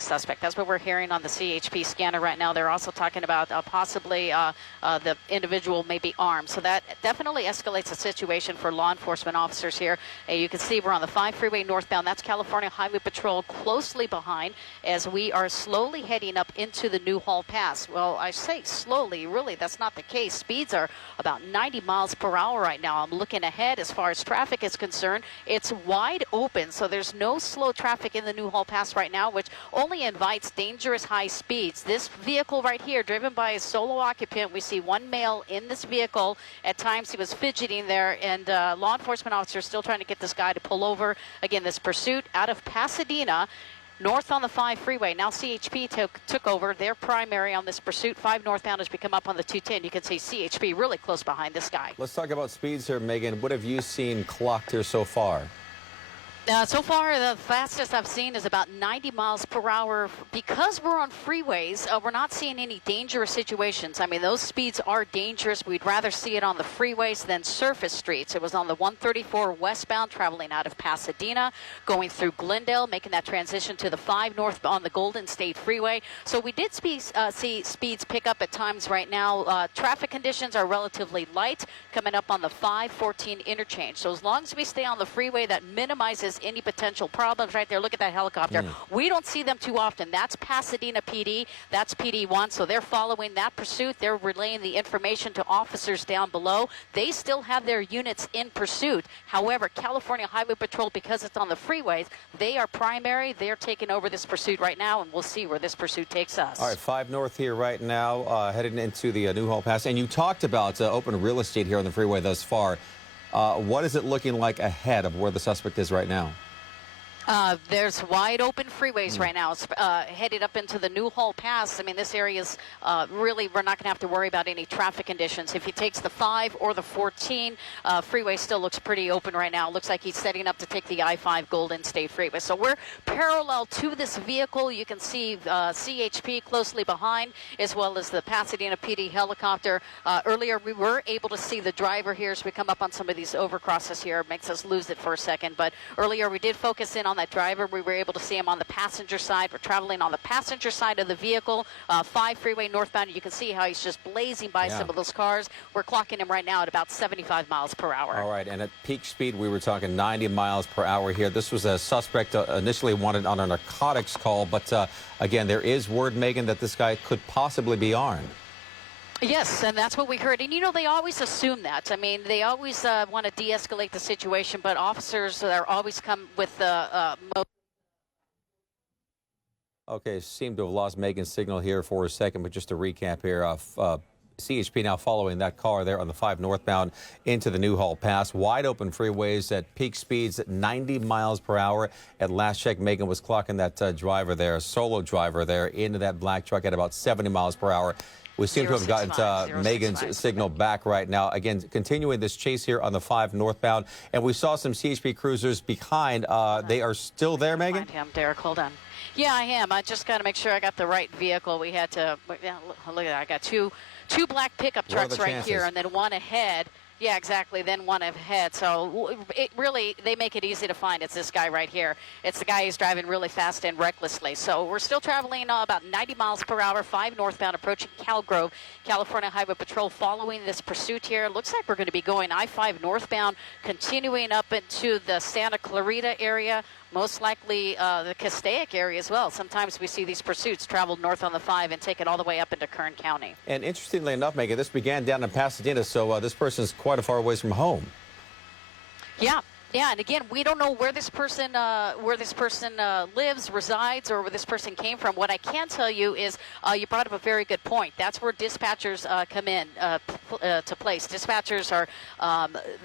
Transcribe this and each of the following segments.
suspect. That's what we're hearing on the CHP scanner right now. They're also talking about possibly the individual may be armed. So that definitely escalates the situation for law enforcement officers here. You can see we're on the 5 freeway northbound. That's California Highway Patrol closely behind as we are slowly heading up into the Newhall Pass. Well, I say slowly, really, that's not the case. Speeds are about 90 miles per hour right now. I'm looking ahead as far as traffic is concerned. It's wide open, so there's no slow traffic in the Newhall Pass right now, which only invites dangerous high speeds. This vehicle right here, driven by a solo occupant, we see one male in this vehicle. At times he was fidgeting there, and law enforcement officers still trying to get this guy to pull over. Again, this pursuit out of Pasadena, north on the 5 freeway. Now CHP took over their primary on this pursuit. 5 northbound has become up on the 210. You can see CHP really close behind this guy. Let's talk about speeds here, Megan. What have you seen clocked here so far? So far, the fastest I've seen is about 90 miles per hour. Because we're on freeways, we're not seeing any dangerous situations. I mean, those speeds are dangerous. We'd rather see it on the freeways than surface streets. It was on the 134 westbound, traveling out of Pasadena, going through Glendale, making that transition to the 5 north on the Golden State Freeway. So we did see speeds pick up at times right now. Traffic conditions are relatively light coming up on the 514 interchange. So as long as we stay on the freeway, that minimizes any potential problems. Right there, look at that helicopter. We don't see them too often. That's Pasadena PD. That's PD1. So they're following that pursuit. They're relaying the information to officers down below. They still have their units in pursuit. However, California Highway Patrol, because it's on the freeways, they are primary. They're taking over this pursuit right now, and we'll see where this pursuit takes us. All right, 5 north here right now, heading into the Newhall Pass. And you talked about open real estate here on the freeway thus far. What is it looking like ahead of where the suspect is right now? There's wide open freeways right now. It's headed up into the Newhall Pass. I mean, this area is really, we're not going to have to worry about any traffic conditions. If he takes the 5 or the 14, freeway still looks pretty open right now. Looks like he's setting up to take the I-5 Golden State Freeway. So we're parallel to this vehicle. You can see CHP closely behind, as well as the Pasadena PD helicopter. Earlier, we were able to see the driver here as we come up on some of these overcrosses here. It makes us lose it for a second. But earlier, we did focus in on that driver. We were able to see him on the passenger side. We're traveling on the passenger side of the vehicle, 5 freeway northbound. You can see how he's just blazing by some of those cars. We're clocking him right now at about 75 miles per hour. All right, and at peak speed, we were talking 90 miles per hour here. This was a suspect initially wanted on a narcotics call, but again, there is word, Megan, that this guy could possibly be armed. Yes, and that's what we heard. And, you know, they always assume that. I mean, they always want to de-escalate the situation, but officers are always come with the Okay, seem to have lost Megan's signal here for a second, but just to recap here, CHP now following that car there on the 5 northbound into the Newhall Pass. Wide open freeways at peak speeds at 90 miles per hour. At last check, Megan was clocking that driver there, solo driver there, into that black truck at about 70 miles per hour. We seem to have gotten Megan's signal back right now. Again, continuing this chase here on the 5 northbound. And we saw some CHP cruisers behind. They are still there, Megan? Find him, Derek. Hold on. Yeah, I am. I just got to make sure I got the right vehicle. We had to, yeah, look at that. I got two black pickup trucks right here, and then one ahead. Yeah, exactly. Then one ahead. So it really, they make it easy to find. It's this guy right here. It's the guy who's driving really fast and recklessly. So we're still traveling about 90 miles per hour, 5 northbound, approaching Cal Grove. California Highway Patrol following this pursuit here. Looks like we're going to be going I-5 northbound, continuing up into the Santa Clarita area. Most likely the Castaic area as well. Sometimes we see these pursuits travel north on the 5 and take it all the way up into Kern County. And interestingly enough, Megan, this began down in Pasadena, so this person's quite a far ways from home. Yeah. Yeah, and again, we don't know where this person lives, resides, or where this person came from. What I can tell you is you brought up a very good point. That's where dispatchers come in to place. Dispatchers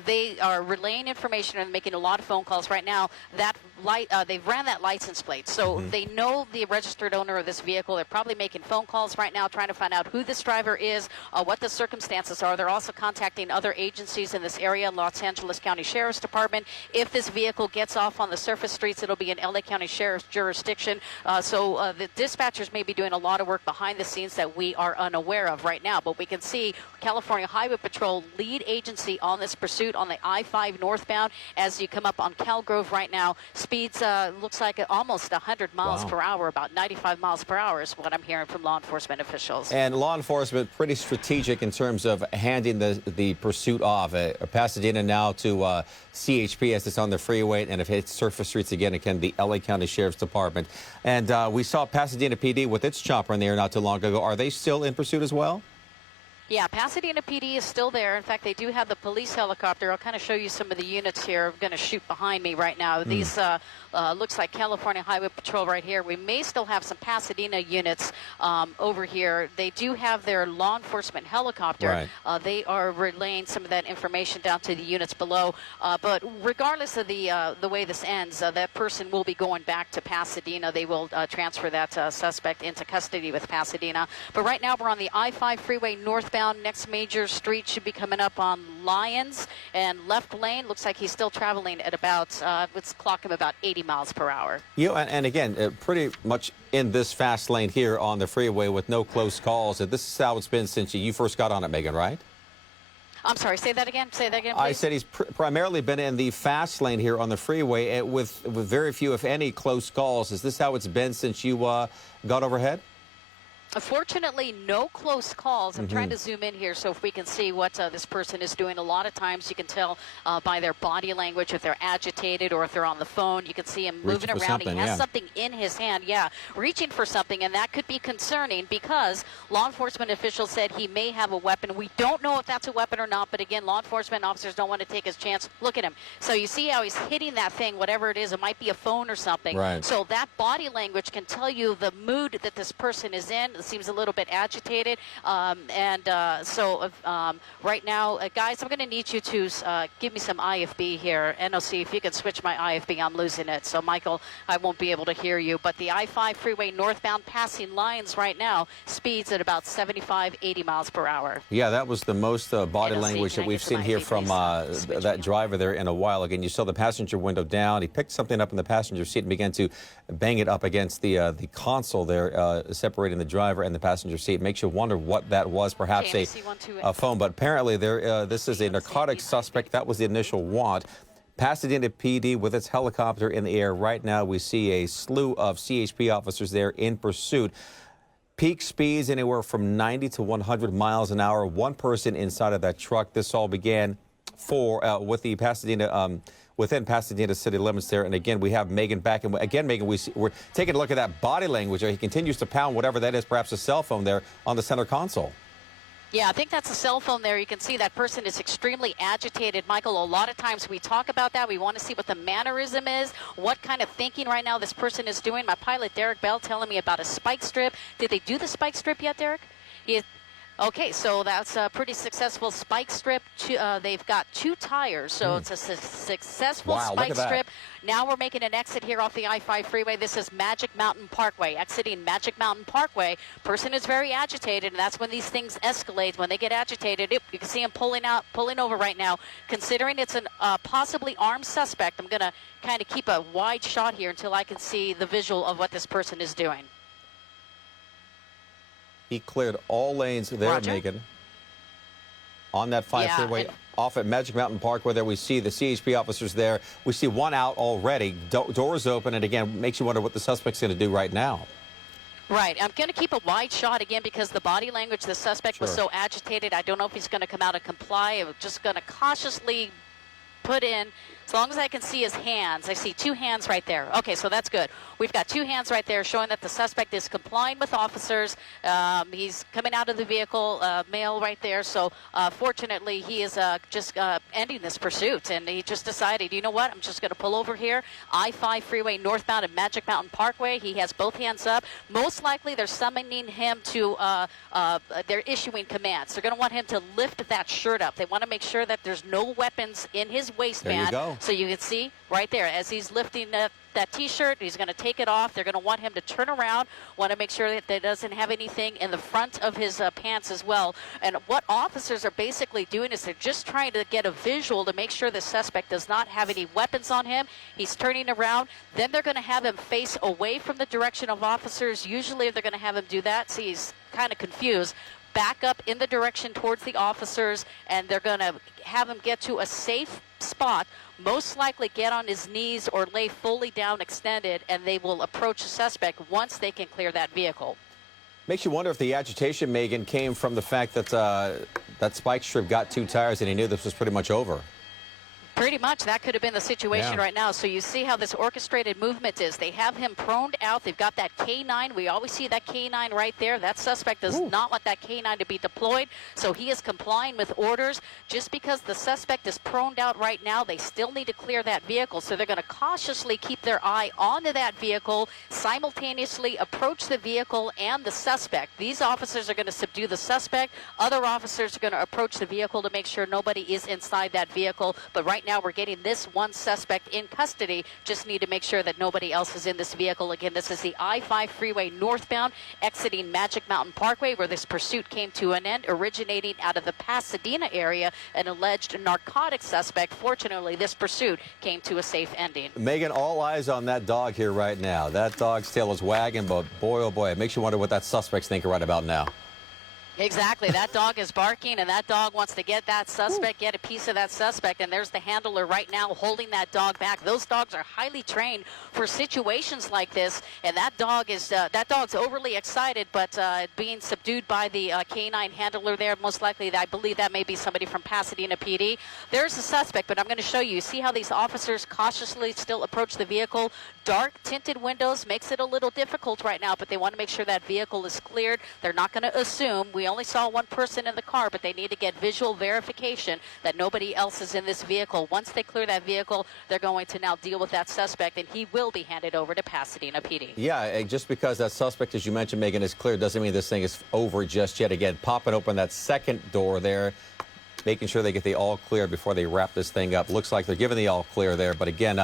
they are relaying information and making a lot of phone calls right now. That they've ran that license plate, so they know the registered owner of this vehicle. They're probably making phone calls right now, trying to find out who this driver is, what the circumstances are. They're also contacting other agencies in this area, Los Angeles County Sheriff's Department. If this vehicle gets off on the surface streets, it'll be in LA County Sheriff's jurisdiction. So the dispatchers may be doing a lot of work behind the scenes that we are unaware of right now. But we can see California Highway Patrol, lead agency on this pursuit on the I-5 northbound. As you come up on Cal Grove right now, speeds looks like almost 100 miles Wow. per hour, about 95 miles per hour is what I'm hearing from law enforcement officials. And law enforcement pretty strategic in terms of handing the pursuit off. Pasadena now to CHP as it's on the freeway, and if it hits surface streets again, again, the LA County Sheriff's Department. And we saw Pasadena PD with its chopper in the air not too long ago. Are they still in pursuit as well? Yeah, Pasadena PD is still there. In fact, they do have the police helicopter. I'll kind of show you some of the units here. I'm going to shoot behind me right now. These looks like California Highway Patrol right here. We may still have some Pasadena units over here. They do have their law enforcement helicopter. Right. They are relaying some of that information down to the units below. But regardless of the way this ends, that person will be going back to Pasadena. They will transfer that suspect into custody with Pasadena. But right now we're on the I-5 freeway northbound. Next major street should be coming up on Lyons, and left lane looks like he's still traveling at about let's clock him about 80 miles per hour. And again, pretty much in this fast lane here on the freeway with no close calls. This is how it's been since you first got on it, Megan, right? I'm sorry, say that again, please. I said he's primarily been in the fast lane here on the freeway with very few, if any, close calls. Is this how it's been since you got overhead? Fortunately, no close calls. I'm trying to zoom in here so if we can see what this person is doing. A lot of times you can tell by their body language if they're agitated or if they're on the phone. You can see him moving around. He has something in his hand, reaching for something, and that could be concerning because law enforcement officials said he may have a weapon. We don't know if that's a weapon or not, but again, law enforcement officers don't want to take his chance. Look at him. So you see how he's hitting that thing, whatever it is. It might be a phone or something. Right. So that body language can tell you the mood that this person is in. Seems a little bit agitated, so right now, guys, I'm going to need you to give me some IFB here. NOC, if you can switch my IFB, I'm losing it. So, Michael, I won't be able to hear you. But the I-5 freeway northbound passing Lyons right now speeds at about 75, 80 miles per hour. Yeah, that was the most body NOC, language that we've seen here from that that driver there in a while. Again, you saw the passenger window down. He picked something up in the passenger seat and began to bang it up against the console there, separating the driver and the passenger seat. Makes you wonder what that was, perhaps a phone. But apparently this is a narcotics suspect. That was the initial want. Pasadena PD with its helicopter in the air right now. We see a slew of CHP officers there in pursuit. Peak speeds anywhere from 90 to 100 miles an hour. One person inside of that truck. This all began with the Pasadena within Pasadena city limits there. And again, we have Megan back. And again, Megan, we're taking a look at that body language. He continues to pound whatever that is, perhaps a cell phone there on the center console. Yeah, I think that's a cell phone there. You can see that person is extremely agitated. Michael, a lot of times we talk about that. We want to see what the mannerism is, what kind of thinking right now this person is doing. My pilot, Derek Bell, telling me about a spike strip. Did they do the spike strip yet, Derek? Okay, so that's a pretty successful spike strip. They've got 2 tires, so it's a successful spike strip. Now we're making an exit here off the I-5 freeway. This is Magic Mountain Parkway. Exiting Magic Mountain Parkway. Person is very agitated, and that's when these things escalate. When they get agitated, you can see him pulling over right now. Considering it's a possibly armed suspect, I'm going to kind of keep a wide shot here until I can see the visual of what this person is doing. He cleared all lanes there, Roger. Megan, on that 5 freeway off at Magic Mountain Parkway. There we see the CHP officers there. We see one out already. Doors open, and again, makes you wonder what the suspect's going to do right now. Right. I'm going to keep a wide shot again because the body language, the suspect was so agitated. I don't know if he's going to come out and comply. I'm just going to cautiously put in, as long as I can see his hands. I see 2 hands right there. Okay, so that's good. We've got 2 hands right there showing that the suspect is complying with officers. He's coming out of the vehicle, male right there. So fortunately, he is just ending this pursuit. And he just decided, you know what, I'm just going to pull over here. I-5 freeway northbound at Magic Mountain Parkway. He has both hands up. Most likely, they're summoning him to, they're issuing commands. They're going to want him to lift that shirt up. They want to make sure that there's no weapons in his waistband. There you go. So you can see right there as he's lifting that T-shirt, he's going to take it off. They're going to want him to turn around, want to make sure that he doesn't have anything in the front of his pants as well. And what officers are basically doing is they're just trying to get a visual to make sure the suspect does not have any weapons on him. He's turning around. Then they're going to have him face away from the direction of officers. Usually they're going to have him do that. See, he's kind of confused. Back up in the direction towards the officers, and they're going to have him get to a safe spot, most likely get on his knees or lay fully down extended, and they will approach the suspect once they can clear that vehicle. Makes you wonder if the agitation, Megan, came from the fact that that spike strip got 2 tires and he knew this was pretty much over. Pretty much, that could have been the situation right now. So you see how this orchestrated movement is. They have him proned out. They've got that K9. We always see that K9 right there. That suspect does not want that K9 to be deployed, so he is complying with orders. Just because the suspect is proned out right now, they still need to clear that vehicle. So they're going to cautiously keep their eye onto that vehicle, simultaneously approach the vehicle and the suspect. These officers are going to subdue the suspect. Other officers are going to approach the vehicle to make sure nobody is inside that vehicle. But right now we're getting this one suspect in custody. Just need to make sure that nobody else is in this vehicle. Again, this is the I-5 freeway northbound exiting Magic Mountain Parkway, where this pursuit came to an end, originating out of the Pasadena area, an alleged narcotic suspect. Fortunately, this pursuit came to a safe ending. Megan, all eyes on that dog here right now. That dog's tail is wagging, but boy, oh boy, it makes you wonder what that suspect's thinking right about now. Exactly. That dog is barking, and that dog wants to get that suspect, get a piece of that suspect, and there's the handler right now holding that dog back. Those dogs are highly trained for situations like this, and that dog's overly excited, but being subdued by the canine handler there. Most likely, I believe that may be somebody from Pasadena PD. There's a suspect, but I'm going to show you. See how these officers cautiously still approach the vehicle? Dark tinted windows makes it a little difficult right now, but they want to make sure that vehicle is cleared. They're not going to assume. We only saw one person in the car, but they need to get visual verification that nobody else is in this vehicle. Once they clear that vehicle, they're going to now deal with that suspect, and he will be handed over to Pasadena PD. Yeah, just because that suspect, as you mentioned, Megan, is clear doesn't mean this thing is over just yet. Again, popping open that second door there, making sure they get the all clear before they wrap this thing up. Looks like they're giving the all clear there, but again,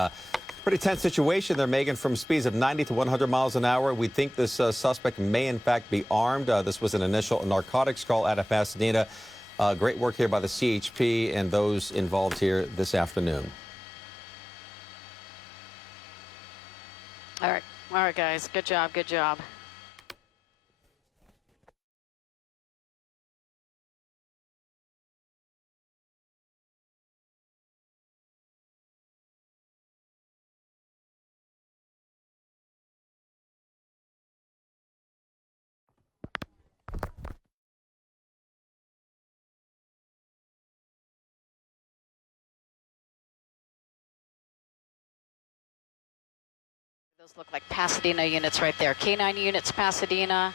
pretty tense situation there, Megan, from speeds of 90 to 100 miles an hour. We think this suspect may, in fact, be armed. This was an initial narcotics call out of Pasadena. Great work here by the CHP and those involved here this afternoon. All right, guys. Good job. Good job. Those look like Pasadena units right there. K9 units, Pasadena.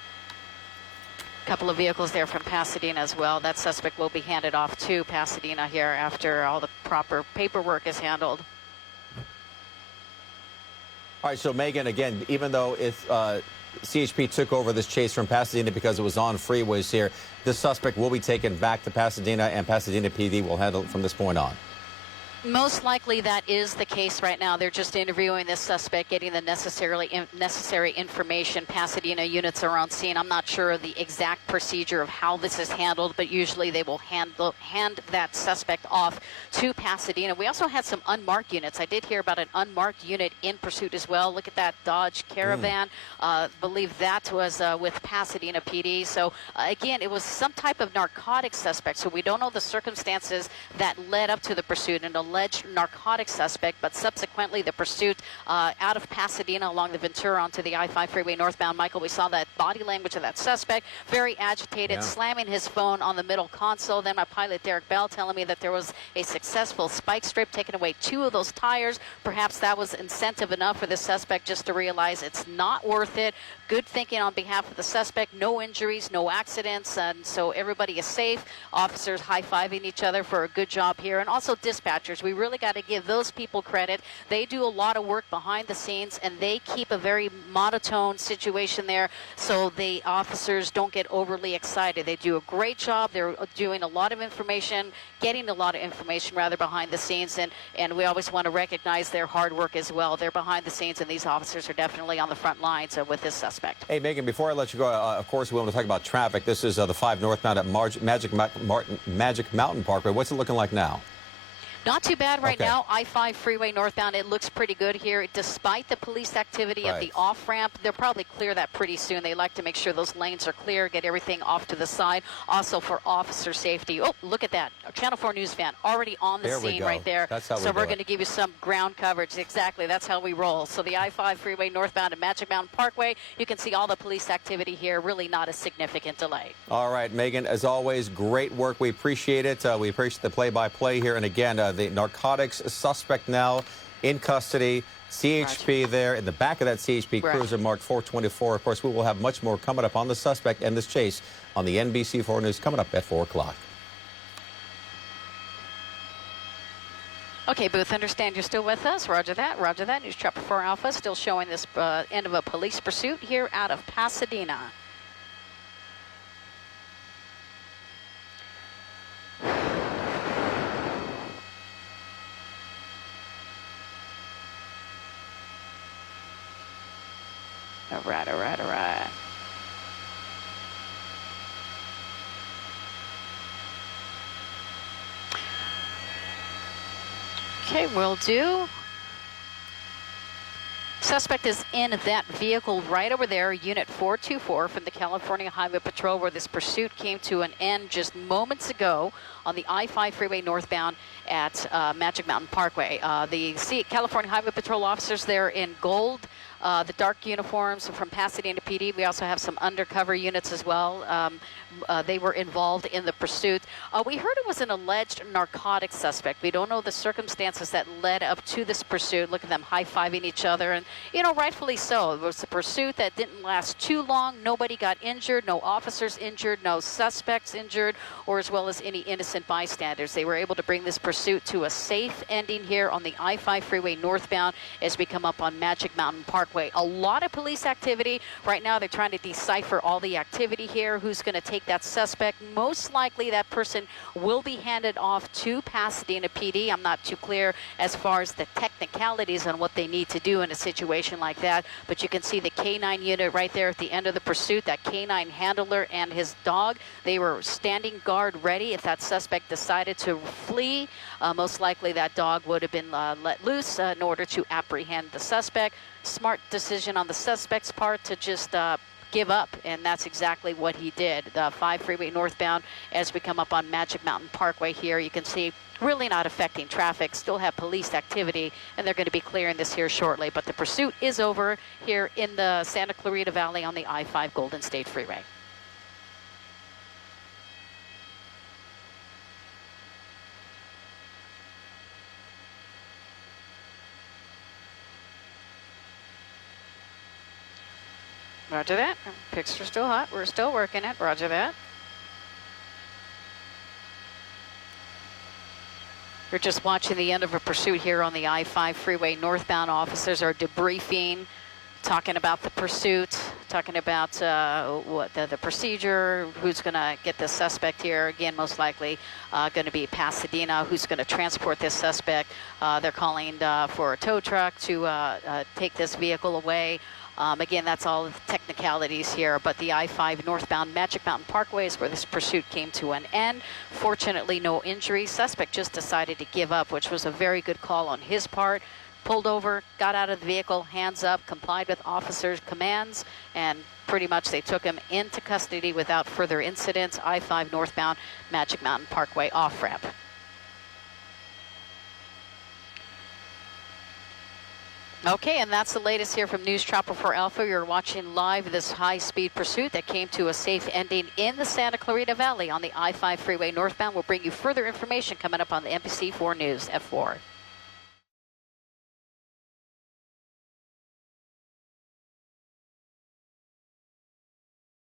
A couple of vehicles there from Pasadena as well. That suspect will be handed off to Pasadena here after all the proper paperwork is handled. All right, so Megan, again, even though if CHP took over this chase from Pasadena because it was on freeways here, this suspect will be taken back to Pasadena, and Pasadena PD will handle it from this point on. Most likely that is the case right now. They're just interviewing this suspect, getting the necessary information. Pasadena units are on scene. I'm not sure of the exact procedure of how this is handled, but usually they will hand that suspect off to Pasadena. We also had some unmarked units. I did hear about an unmarked unit in pursuit as well. Look at that Dodge Caravan. Believe that was with Pasadena PD. So again, it was some type of narcotic suspect. So we don't know the circumstances that led up to the pursuit. And alleged narcotic suspect, but subsequently the pursuit out of Pasadena along the Ventura onto the I-5 freeway northbound. Michael, we saw that body language of that suspect, very agitated, slamming his phone on the middle console. Then my pilot, Derek Bell, telling me that there was a successful spike strip, taking away 2 of those tires. Perhaps that was incentive enough for the suspect just to realize it's not worth it. Good thinking on behalf of the suspect. No injuries, no accidents, and so everybody is safe. Officers high-fiving each other for a good job here, and also dispatchers. We really got to give those people credit. They do a lot of work behind the scenes, and they keep a very monotone situation there so the officers don't get overly excited. They do a great job. They're doing a lot of information, getting a lot of information rather behind the scenes, and we always want to recognize their hard work as well. They're behind the scenes, and these officers are definitely on the front lines with this suspect. Hey, Megan, before I let you go, of course, we want to talk about traffic. This is the 5 northbound at Magic Mountain Parkway. What's it looking like now? Not too bad right Okay. now. I-5 freeway northbound, it looks pretty good here. Despite the police activity of the off-ramp, they'll probably clear that pretty soon. They like to make sure those lanes are clear, get everything off to the side. Also for officer safety. Oh, look at that. A Channel 4 News van already on the scene right there. That's how so we we're do going to give you some ground coverage. Exactly. That's how we roll. So the I-5 freeway northbound and Magic Mountain Parkway, you can see all the police activity here. Really not a significant delay. All right, Megan, as always, great work. We appreciate it. We appreciate the play-by-play here. And again, the narcotics suspect now in custody. CHP there in the back of that CHP cruiser marked 424. Of course, we will have much more coming up on the suspect and this chase on the NBC4 News coming up at 4 o'clock. Okay, Booth, understand you're still with us. Roger that. Roger that. News Chopper 4 Alpha still showing this end of a police pursuit here out of Pasadena. All right, all right, all right. Okay, will do. Suspect is in that vehicle right over there, Unit 424 from the California Highway Patrol, where this pursuit came to an end just moments ago on the I-5 freeway northbound at Magic Mountain Parkway. The California Highway Patrol officers there in gold, the dark uniforms from Pasadena PD. We also have some undercover units as well. They were involved in the pursuit. We heard it was an alleged narcotic suspect. We don't know the circumstances that led up to this pursuit. Look at them high-fiving each other, and, you know, rightfully so. It was a pursuit that didn't last too long. Nobody got injured, no officers injured, no suspects injured, or as well as any innocent bystanders. They were able to bring this pursuit to a safe ending here on the I-5 freeway northbound as we come up on Magic Mountain Parkway. A lot of police activity. Right now, they're trying to decipher all the activity here. Who's going to take that suspect? Most likely that person will be handed off to Pasadena PD. I'm not too clear as far as the technicalities on what they need to do in a situation like that, but you can see the K9 unit right there at the end of the pursuit. That K9 handler and his dog, they were standing guard ready if that suspect decided to flee. Most likely that dog would have been let loose in order to apprehend the suspect. Smart decision on the suspect's part to just give up, and that's exactly what he did. The 5 freeway northbound as we come up on Magic Mountain Parkway here, you can see really not affecting traffic, still have police activity, and they're going to be clearing this here shortly. But the pursuit is over here in the Santa Clarita Valley on the I-5 Golden State Freeway. Roger that. Pics are still hot. We're still working it. Roger that. We're just watching the end of a pursuit here on the I-5 freeway northbound. Officers are debriefing, talking about the pursuit, talking about what the procedure, who's going to get the suspect here. Again, most likely going to be Pasadena, who's going to transport this suspect. They're calling for a tow truck to take this vehicle away. Again, that's all the technicalities here, but the I-5 northbound Magic Mountain Parkway is where this pursuit came to an end. Fortunately, no injuries. Suspect just decided to give up, which was a very good call on his part. Pulled over, got out of the vehicle, hands up, complied with officers' commands, and pretty much they took him into custody without further incidents. I-5 northbound Magic Mountain Parkway off-ramp. Okay, and that's the latest here from News Chopper 4 Alpha. You're watching live this high-speed pursuit that came to a safe ending in the Santa Clarita Valley on the I-5 freeway northbound. We'll bring you further information coming up on the NBC4 News F4.